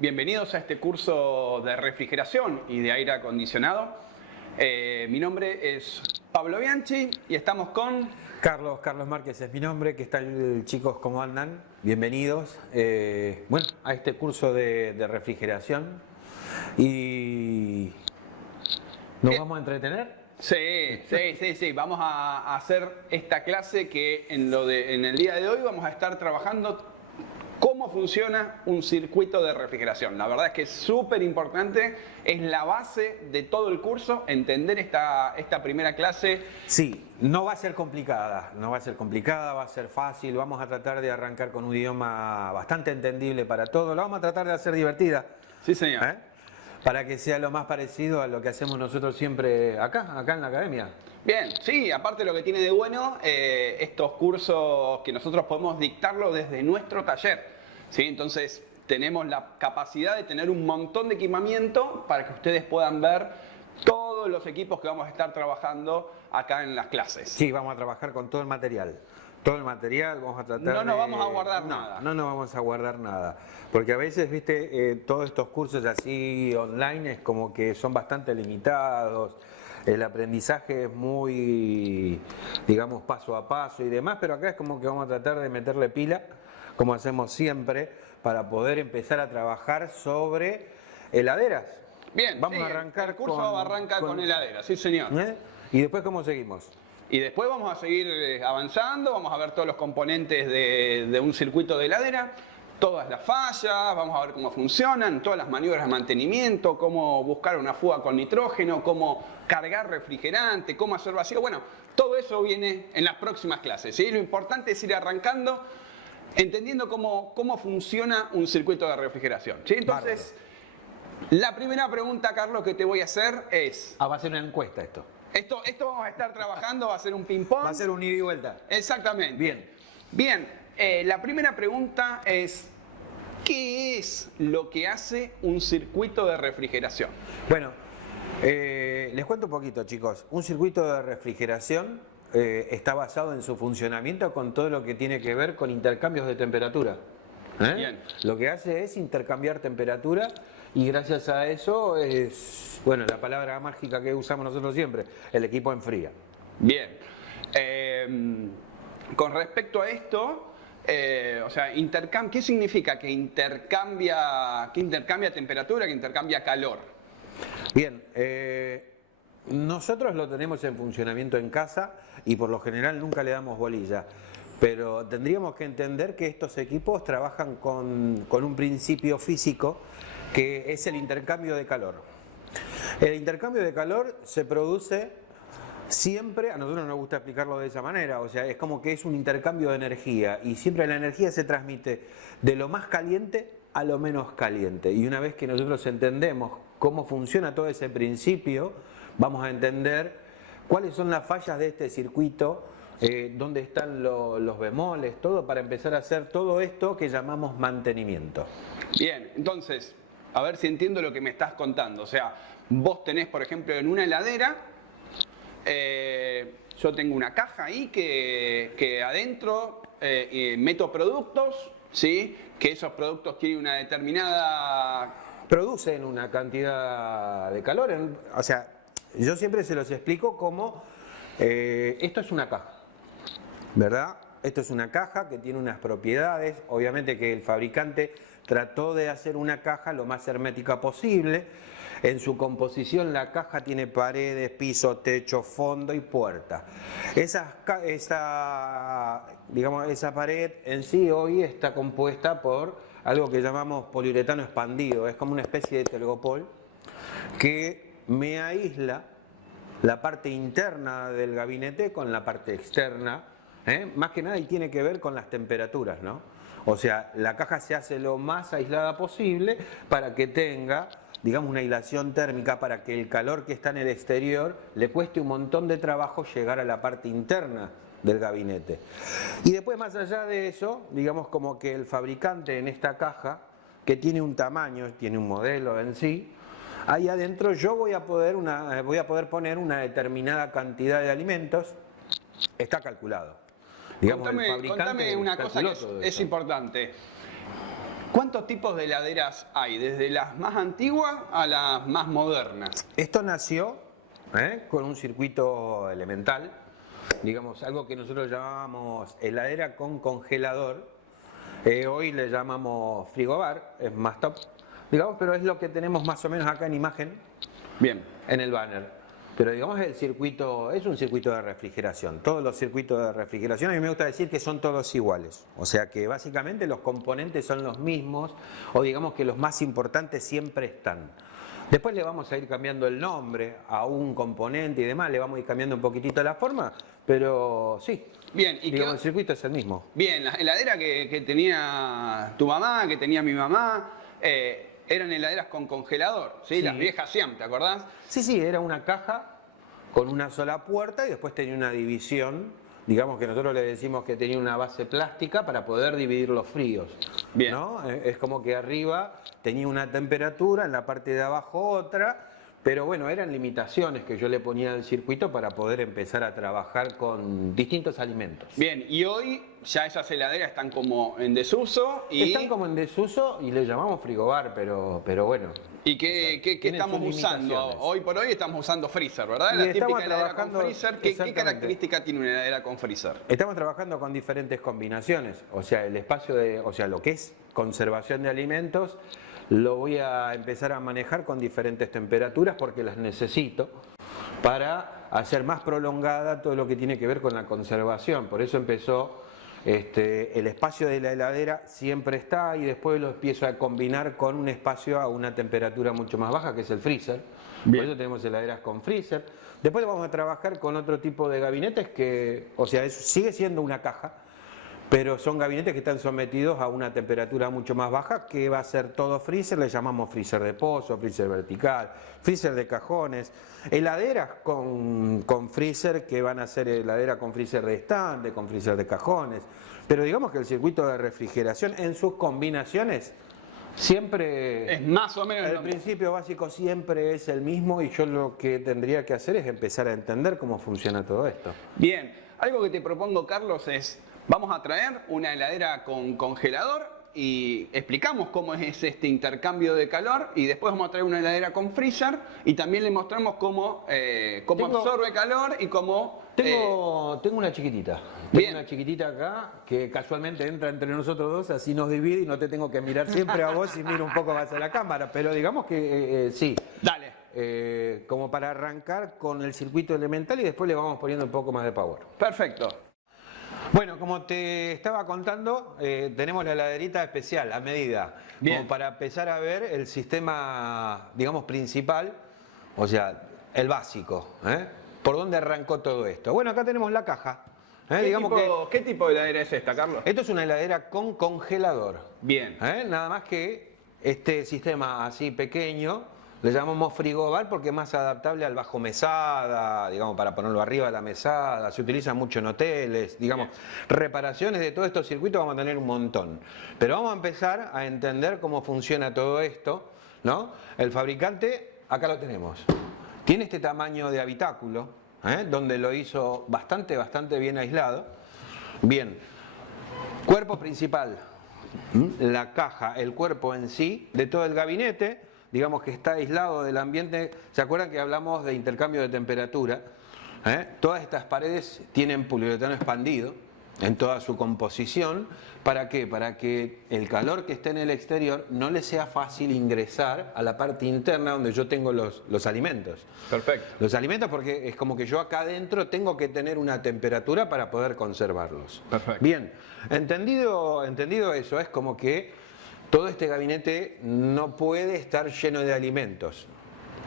Bienvenidos a este curso de refrigeración y de aire acondicionado. Mi nombre es Pablo Bianchi y estamos con... Carlos Márquez es mi nombre. ¿Qué tal, chicos? ¿Cómo andan? Bienvenidos a este curso de refrigeración. ¿Y nos vamos a entretener? Sí. Vamos a hacer esta clase que en el día de hoy vamos a estar trabajando cómo funciona un circuito de refrigeración. La verdad es que es súper importante, es la base de todo el curso, entender esta primera clase. Sí, no va a ser complicada, va a ser fácil. Vamos a tratar de arrancar con un idioma bastante entendible para todos. La vamos a tratar de hacer divertida. Sí, señor. Para que sea lo más parecido a lo que hacemos nosotros siempre acá en la academia. Bien, sí, aparte lo que tiene de bueno, estos cursos que nosotros podemos dictarlo desde nuestro taller, ¿sí? Entonces tenemos la capacidad de tener un montón de equipamiento para que ustedes puedan ver todos los equipos que vamos a estar trabajando acá en las clases. Sí, vamos a trabajar con todo el material. Todo el material vamos a tratar No nos vamos a guardar nada. No nos vamos a guardar nada. Porque a veces, viste, todos estos cursos así online es como que son bastante limitados. El aprendizaje es muy, digamos, paso a paso y demás, pero acá es como que vamos a tratar de meterle pila, como hacemos siempre, para poder empezar a trabajar sobre heladeras. Bien, vamos sí, a arrancar el curso arranca con heladeras, sí señor. ¿Y después cómo seguimos? Y después vamos a seguir avanzando, vamos a ver todos los componentes de un circuito de heladera, todas las fallas, vamos a ver cómo funcionan, todas las maniobras de mantenimiento, cómo buscar una fuga con nitrógeno, cómo cargar refrigerante, cómo hacer vacío. Bueno, todo eso viene en las próximas clases, ¿sí? Lo importante es ir arrancando, entendiendo cómo funciona un circuito de refrigeración, ¿sí? Entonces, la primera pregunta, Carlos, que te voy a hacer es... va a ser una encuesta esto. Esto vamos a estar trabajando, va a ser un ping-pong. Va a ser un ida y vuelta. Exactamente. Bien, la primera pregunta es, ¿qué es lo que hace un circuito de refrigeración? Bueno, les cuento un poquito, chicos. Un circuito de refrigeración está basado en su funcionamiento con todo lo que tiene que ver con intercambios de temperatura. Bien. Lo que hace es intercambiar temperatura y gracias a eso es, bueno, la palabra mágica que usamos nosotros siempre, el equipo enfría. Bien. Con respecto a esto, ¿qué significa que intercambia temperatura, que intercambia calor? Bien, nosotros lo tenemos en funcionamiento en casa y por lo general nunca le damos bolilla. Pero tendríamos que entender que estos equipos trabajan con un principio físico que es el intercambio de calor. El intercambio de calor se produce siempre, a nosotros nos gusta explicarlo de esa manera, o sea, es como que es un intercambio de energía y siempre la energía se transmite de lo más caliente a lo menos caliente. Y una vez que nosotros entendemos cómo funciona todo ese principio, vamos a entender cuáles son las fallas de este circuito, dónde están los bemoles, todo para empezar a hacer todo esto que llamamos mantenimiento. Bien, entonces, a ver si entiendo lo que me estás contando. O sea, vos tenés, por ejemplo, en una heladera, yo tengo una caja ahí que adentro meto productos, ¿sí? Que esos productos tienen una determinada... Producen una cantidad de calor, o sea, yo siempre se los explico como, esto es una caja. ¿Verdad? Esto es una caja que tiene unas propiedades, obviamente que el fabricante trató de hacer una caja lo más hermética posible. En su composición la caja tiene paredes, piso, techo, fondo y puerta. Esa pared en sí hoy está compuesta por algo que llamamos poliuretano expandido, es como una especie de telgopol que me aísla la parte interna del gabinete con la parte externa. Más que nada y tiene que ver con las temperaturas, ¿no? O sea, la caja se hace lo más aislada posible para que tenga, digamos, una aislación térmica para que el calor que está en el exterior le cueste un montón de trabajo llegar a la parte interna del gabinete. Y después, más allá de eso, digamos como que el fabricante en esta caja, que tiene un tamaño, tiene un modelo en sí, ahí adentro yo voy a poder poner una determinada cantidad de alimentos, está calculado. Digamos, Contame una cosa que es importante. ¿Cuántos tipos de heladeras hay? Desde las más antiguas a las más modernas. Esto nació con un circuito elemental, digamos, algo que nosotros llamamos heladera con congelador. Hoy le llamamos frigobar, es más top, digamos, pero es lo que tenemos más o menos acá en imagen, Bien. en el banner. Pero digamos el circuito es un circuito de refrigeración. Todos los circuitos de refrigeración, a mí me gusta decir que son todos iguales. O sea que básicamente los componentes son los mismos, o digamos que los más importantes siempre están. Después le vamos a ir cambiando el nombre a un componente y demás, le vamos a ir cambiando un poquitito la forma, pero sí. Bien, y digamos, el circuito es el mismo. Bien, la heladera que tenía tu mamá, que tenía mi mamá, eran heladeras con congelador, ¿sí? Sí. Las viejas Siam, ¿te acordás? Sí, era una caja con una sola puerta y después tenía una división, digamos que nosotros le decimos que tenía una base plástica para poder dividir los fríos. Bien. ¿No? Es como que arriba tenía una temperatura, en la parte de abajo otra, pero bueno, eran limitaciones que yo le ponía al circuito para poder empezar a trabajar con distintos alimentos. Bien, y hoy ya esas heladeras están como en desuso y... Están como en desuso y le llamamos frigobar, pero bueno. ¿Y qué tienen estamos sus usando? limitaciones. Hoy por hoy estamos usando freezer, ¿verdad? Y La estamos típica heladera con trabajando- freezer. ¿Qué exactamente. característica tiene una heladera con freezer? Estamos trabajando con diferentes combinaciones, o sea, el espacio o sea, lo que es conservación de alimentos, lo voy a empezar a manejar con diferentes temperaturas porque las necesito para hacer más prolongada todo lo que tiene que ver con la conservación. Por eso empezó el espacio de la heladera siempre está y después lo empiezo a combinar con un espacio a una temperatura mucho más baja que es el freezer. Bien. Por eso tenemos heladeras con freezer. Después vamos a trabajar con otro tipo de gabinetes que, o sea, sigue siendo una caja, pero son gabinetes que están sometidos a una temperatura mucho más baja, que va a ser todo freezer, le llamamos freezer de pozo, freezer vertical, freezer de cajones, heladeras con freezer que van a ser heladera con freezer de estante, con freezer de cajones, pero digamos que el circuito de refrigeración en sus combinaciones siempre... Es más o menos El lo mismo. principio básico siempre es el mismo y yo lo que tendría que hacer es empezar a entender cómo funciona todo esto. Bien, algo que te propongo, Carlos, es vamos a traer una heladera con congelador y explicamos cómo es este intercambio de calor y después vamos a traer una heladera con freezer y también le mostramos cómo absorbe calor y cómo... Tengo una chiquitita. Bien. Tengo una chiquitita acá que casualmente entra entre nosotros dos, así nos divide y no te tengo que mirar siempre a vos y miro un poco más a la cámara. Pero digamos que sí. Dale. Como para arrancar con el circuito elemental y después le vamos poniendo un poco más de power. Perfecto. Bueno, como te estaba contando, tenemos la heladerita especial a medida, Bien. como para empezar a ver el sistema, digamos, principal, o sea, el básico. ¿Por dónde arrancó todo esto? Bueno, acá tenemos la caja. ¿Qué tipo de heladera es esta, Carlos? Esto es una heladera con congelador. Bien. Nada más que este sistema así pequeño le llamamos frigobar porque es más adaptable al bajo mesada, digamos, para ponerlo arriba de la mesada. Se utiliza mucho en hoteles, digamos. Reparaciones de todos estos circuitos vamos a tener un montón. Pero vamos a empezar a entender cómo funciona todo esto, ¿no? El fabricante, acá lo tenemos. Tiene este tamaño de habitáculo, donde lo hizo bastante bien aislado. Bien, cuerpo principal, la caja, el cuerpo en sí de todo el gabinete, digamos que está aislado del ambiente. ¿Se acuerdan que hablamos de intercambio de temperatura? Todas estas paredes tienen poliuretano expandido en toda su composición. ¿Para qué? Para que el calor que esté en el exterior no le sea fácil ingresar a la parte interna donde yo tengo los alimentos. Perfecto. Los alimentos porque es como que yo acá adentro tengo que tener una temperatura para poder conservarlos. Perfecto. Bien, entendido eso, es como que todo este gabinete no puede estar lleno de alimentos.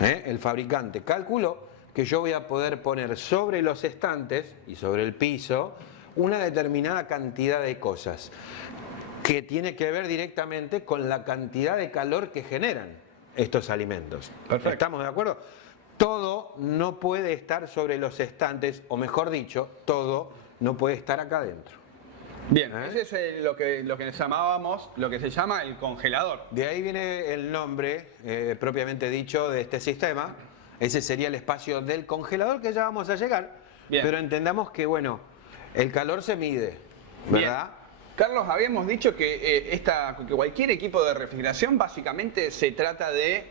El fabricante calculó que yo voy a poder poner sobre los estantes y sobre el piso una determinada cantidad de cosas que tiene que ver directamente con la cantidad de calor que generan estos alimentos. Perfecto. ¿Estamos de acuerdo? Todo no puede estar sobre los estantes, o mejor dicho, todo no puede estar acá adentro. Bien, ese es lo que llamábamos, lo que se llama el congelador. De ahí viene el nombre propiamente dicho de este sistema. Ese sería el espacio del congelador que ya vamos a llegar. Bien. Pero entendamos que, bueno, el calor se mide, ¿verdad? Carlos, habíamos dicho que, que cualquier equipo de refrigeración básicamente se trata de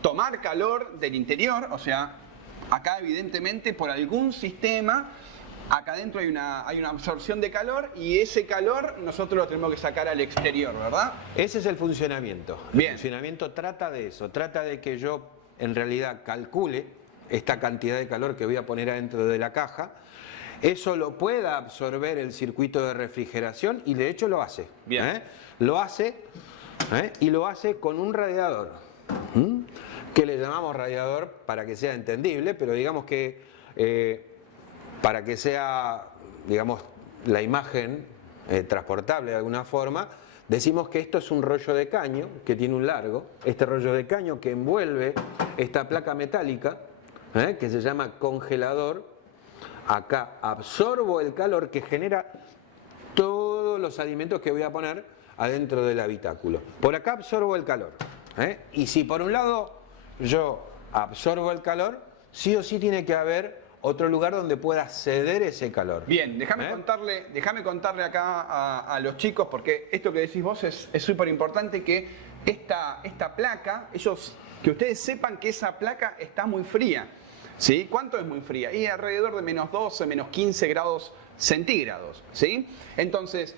tomar calor del interior, o sea, acá evidentemente por algún sistema, acá adentro hay una absorción de calor y ese calor nosotros lo tenemos que sacar al exterior, ¿verdad? Ese es el funcionamiento. Bien. El funcionamiento trata de eso, trata de que yo en realidad calcule esta cantidad de calor que voy a poner adentro de la caja. Eso lo pueda absorber el circuito de refrigeración y de hecho lo hace. Bien. Lo hace y lo hace con un radiador. Que le llamamos radiador para que sea entendible, pero digamos que para que sea, digamos, la imagen transportable de alguna forma, decimos que esto es un rollo de caño que tiene un largo. Este rollo de caño que envuelve esta placa metálica, que se llama congelador. Acá absorbo el calor que genera todos los alimentos que voy a poner adentro del habitáculo. Por acá absorbo el calor. Y si por un lado yo absorbo el calor, sí o sí tiene que haber otro lugar donde pueda ceder ese calor. Bien, déjame contarle acá a los chicos, porque esto que decís vos es súper importante, que esta placa, que ustedes sepan que esa placa está muy fría. ¿Sí? ¿Cuánto es muy fría? Y alrededor de menos 12, menos 15 grados centígrados. ¿Sí? Entonces,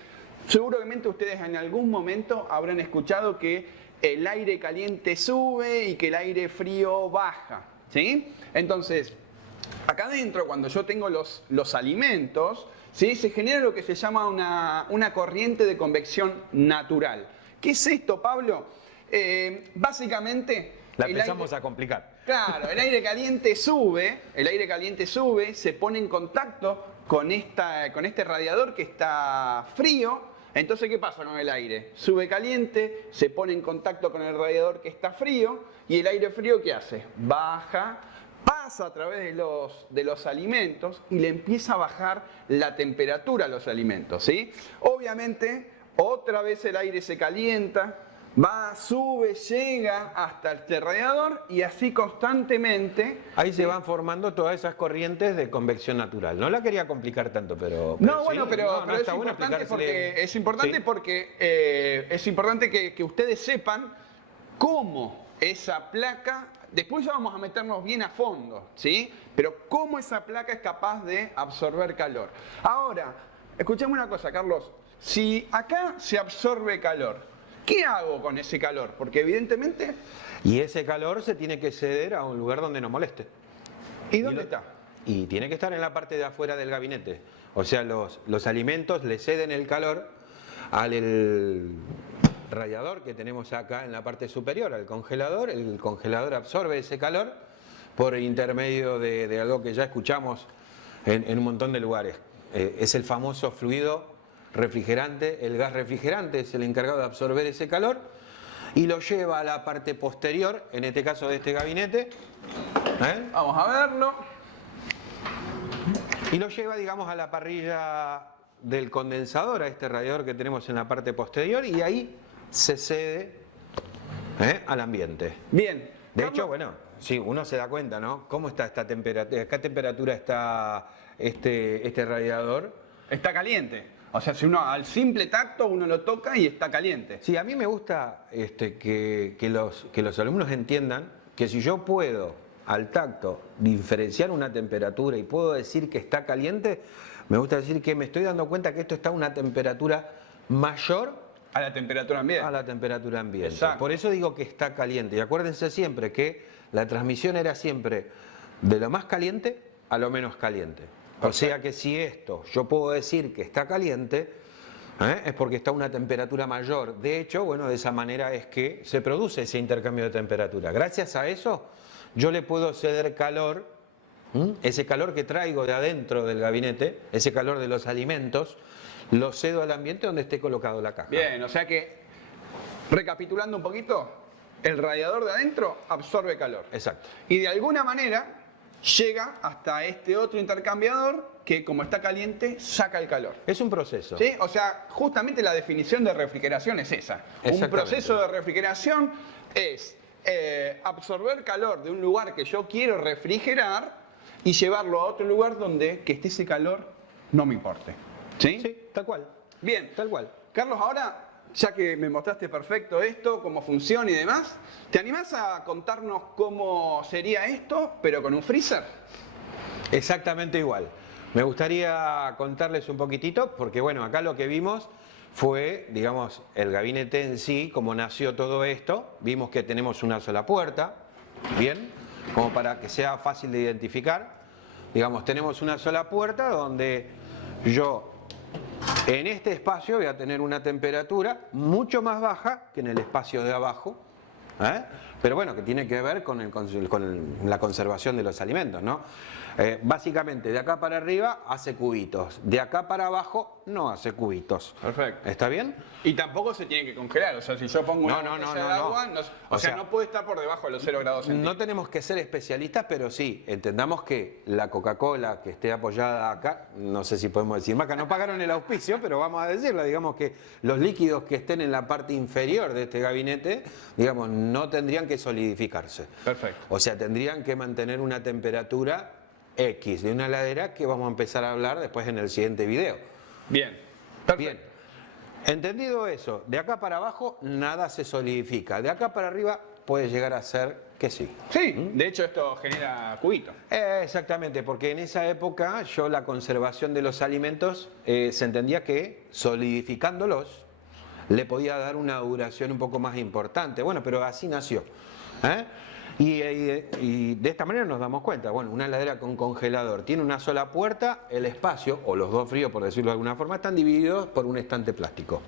seguramente ustedes en algún momento habrán escuchado que el aire caliente sube y que el aire frío baja. ¿Sí? Entonces, acá adentro, cuando yo tengo los alimentos, ¿sí? Se genera lo que se llama una corriente de convección natural. ¿Qué es esto, Pablo? Básicamente... La empezamos a complicar. Claro, el aire caliente sube, se pone en contacto con este radiador que está frío. Entonces, ¿qué pasa con el aire? Sube caliente, se pone en contacto con el radiador que está frío, y el aire frío, ¿qué hace? Baja, pasa a través de los alimentos y le empieza a bajar la temperatura a los alimentos, ¿sí? Obviamente, otra vez el aire se calienta, sube, llega hasta este radiador y así constantemente. Ahí se van formando todas esas corrientes de convección natural. No la quería complicar tanto, pero es importante que ustedes sepan cómo esa placa, después ya vamos a meternos bien a fondo, ¿sí? Pero cómo esa placa es capaz de absorber calor. Ahora, escuchame una cosa, Carlos. Si acá se absorbe calor, ¿qué hago con ese calor? Porque evidentemente... Y ese calor se tiene que ceder a un lugar donde no moleste. ¿Y dónde está? Y tiene que estar en la parte de afuera del gabinete. O sea, los alimentos le ceden el calor al radiador que tenemos acá en la parte superior, al congelador. El congelador absorbe ese calor por intermedio de algo que ya escuchamos en un montón de lugares. Es el famoso fluido refrigerante. El gas refrigerante es el encargado de absorber ese calor y lo lleva a la parte posterior, en este caso de este gabinete. Vamos a verlo. Y lo lleva, digamos, a la parrilla del condensador, a este radiador que tenemos en la parte posterior, y ahí se cede al ambiente. Bien. De hecho, bueno, sí, uno se da cuenta, ¿no? ¿Cómo está esta temperatura? ¿A qué temperatura está este radiador? Está caliente. O sea, si uno al simple tacto uno lo toca y está caliente. Sí, a mí me gusta que los alumnos entiendan que si yo puedo al tacto diferenciar una temperatura y puedo decir que está caliente, me gusta decir que me estoy dando cuenta que esto está a una temperatura mayor a la temperatura ambiente. A la temperatura ambiente. Exacto. Por eso digo que está caliente. Y acuérdense siempre que la transmisión era siempre de lo más caliente a lo menos caliente. O sea que si esto yo puedo decir que está caliente, es porque está a una temperatura mayor. De hecho, bueno, de esa manera es que se produce ese intercambio de temperatura. Gracias a eso, yo le puedo ceder calor, ese calor que traigo de adentro del gabinete, ese calor de los alimentos, lo cedo al ambiente donde esté colocado la caja. Bien, o sea que, recapitulando un poquito, el radiador de adentro absorbe calor. Exacto. Y de alguna manera llega hasta este otro intercambiador que, como está caliente, saca el calor. Es un proceso. ¿Sí? O sea, justamente la definición de refrigeración es esa. Un proceso de refrigeración es absorber calor de un lugar que yo quiero refrigerar y llevarlo a otro lugar donde que esté ese calor no me importe. ¿Sí? Sí, tal cual. Bien. Tal cual. Carlos, ahora, ya que me mostraste perfecto esto, cómo funciona y demás, ¿te animás a contarnos cómo sería esto, pero con un freezer? Exactamente igual. Me gustaría contarles un poquitito, porque bueno, acá lo que vimos fue, digamos, el gabinete en sí, cómo nació todo esto. Vimos que tenemos una sola puerta, bien, como para que sea fácil de identificar. Digamos, tenemos una sola puerta donde yo en este espacio voy a tener una temperatura mucho más baja que en el espacio de abajo, ¿eh? Pero bueno, que tiene que ver con la conservación de los alimentos, ¿no? Básicamente, de acá para arriba hace cubitos, de acá para abajo no hace cubitos. Perfecto. ¿Está bien? Y tampoco se tiene que congelar, o sea, si yo pongo una botella de agua, o sea, no puede estar por debajo de los 0 grados centígrados. No tenemos que ser especialistas, pero sí, entendamos que la Coca-Cola que esté apoyada acá, no sé si podemos decir marca, no pagaron el auspicio, pero vamos a decirlo, digamos que los líquidos que estén en la parte inferior de este gabinete, digamos, no tendrían que solidificarse. Perfecto. O sea, tendrían que mantener una temperatura X de una heladera que vamos a empezar a hablar después en el siguiente video. Bien, perfecto. Bien. Entendido eso, de acá para abajo nada se solidifica, de acá para arriba puede llegar a ser que sí. Sí, de hecho esto genera cubitos. Exactamente, porque en esa época yo la conservación de los alimentos se entendía que solidificándolos le podía dar una duración un poco más importante. Bueno, pero así nació. Y de esta manera nos damos cuenta, bueno, una heladera con congelador tiene una sola puerta, el espacio, o los dos fríos por decirlo de alguna forma, están divididos por un estante plástico.